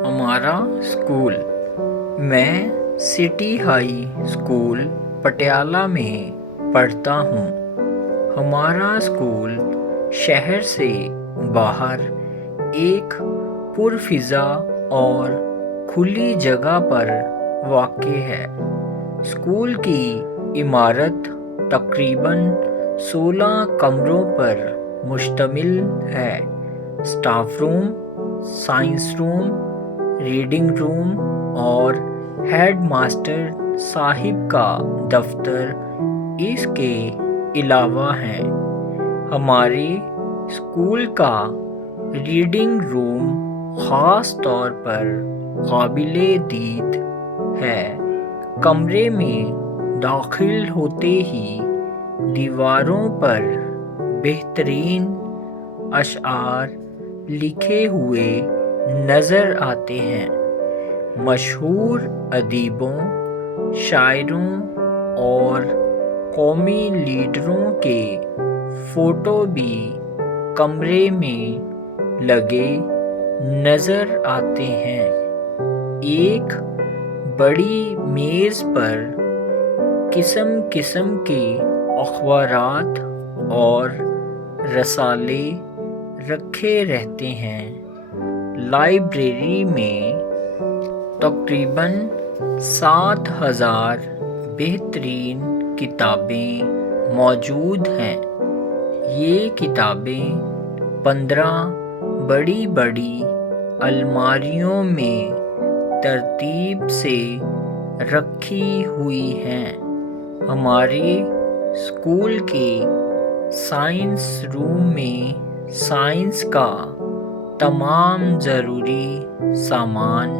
हमारा स्कूल। मैं city high school Patiala में पढ़ता हूँ। हमारा स्कूल शहर से बाहर एक पुरफ़िज़ा और खुली जगह पर वाक़ है। स्कूल की इमारत तकरीबन 16 कमरों पर मुश्तमिल है। Staff room, science room, reading room और हेड मास्टर साहिब का दफ्तर इसके अलावा हैं। हमारे स्कूल का रीडिंग रूम ख़ास तौर पर काबिले दीद है। कमरे में दाखिल होते ही दीवारों पर बेहतरीन अशआर लिखे हुए नज़र आते हैं। मशहूर अदीबों, शायरों और कौमी लीडरों के फ़ोटो भी कमरे में लगे नज़र आते हैं। एक बड़ी मेज़ पर किस्म किस्म के अखबारात और रसाले रखे रहते हैं। लाइब्रेरी में तकरीबन 7,000 बेहतरीन किताबें मौजूद हैं। ये किताबें 15 बड़ी बड़ी अलमारियों में तरतीब से रखी हुई हैं। हमारे स्कूल के साइंस रूम में साइंस का तमाम ज़रूरी सामान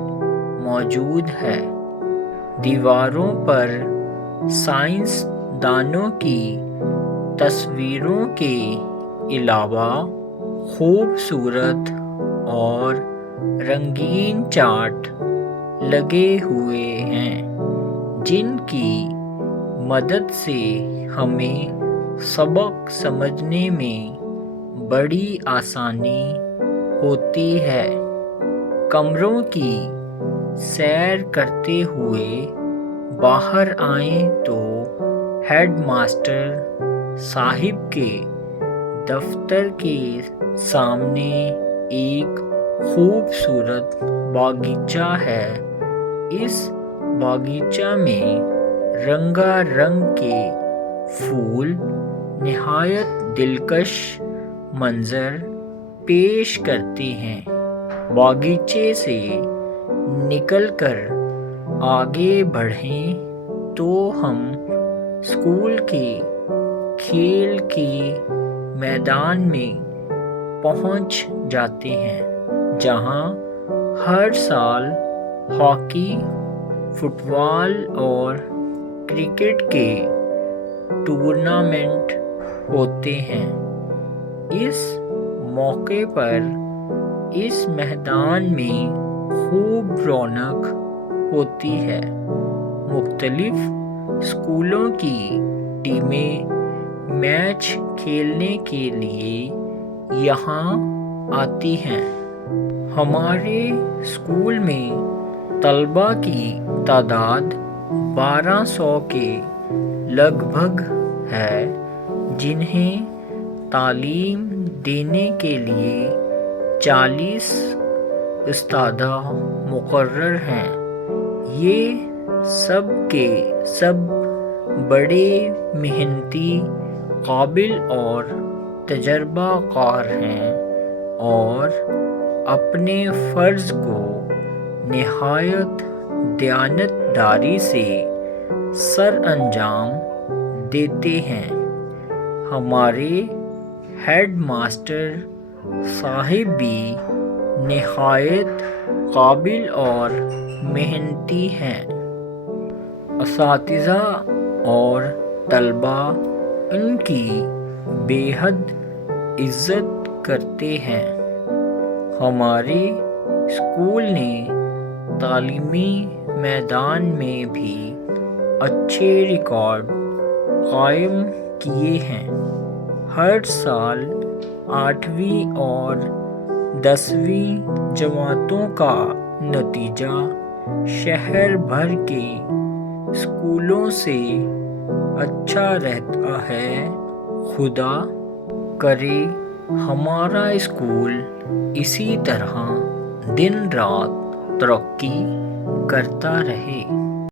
मौजूद है। दीवारों पर साइंस दानों की तस्वीरों के अलावा खूबसूरत और रंगीन चार्ट लगे हुए हैं, जिनकी मदद से हमें सबक समझने में बड़ी आसानी होती है। कमरों की सैर करते हुए बाहर आएं तो हेड मास्टर साहिब के दफ्तर के सामने एक खूबसूरत बागीचा है। इस बागीचा में रंगारंग के फूल निहायत दिलकश मंजर पेश करते हैं। बागीचे से निकलकर आगे बढ़ें तो हम स्कूल के खेल के मैदान में पहुंच जाते हैं, जहां हर साल हॉकी, फुटबॉल और क्रिकेट के टूर्नामेंट होते हैं। इस मौके पर इस मैदान में खूब रौनक होती है। मुख्तलिफ स्कूलों की टीमें मैच खेलने के लिए यहाँ आती हैं। हमारे स्कूल में तलबा की तादाद 1200 के लगभग है, जिन्हें तालीम देने के लिए 40 उस्तादा मुकर्रर हैं। ये सब के सब बड़े मेहनती, काबिल और तजर्बाकार हैं और अपने फ़र्ज़ को निहायत दयानतदारी से सर अंजाम देते हैं। हमारे हेड मास्टर साहिब भी निहायत काबिल और मेहनती हैं। असातिज़ा और तलबा इनकी बेहद इज़्ज़त करते हैं। हमारे स्कूल ने तालीमी मैदान में भी अच्छे रिकॉर्ड कायम किए हैं। हर साल 8वीं और 10वीं जमातों का نتیجہ شہر بھر کے اسکولوں سے اچھا رہتا ہے۔ خدا کرے ہمارا اسکول اسی طرح دن رات ترقی کرتا رہے۔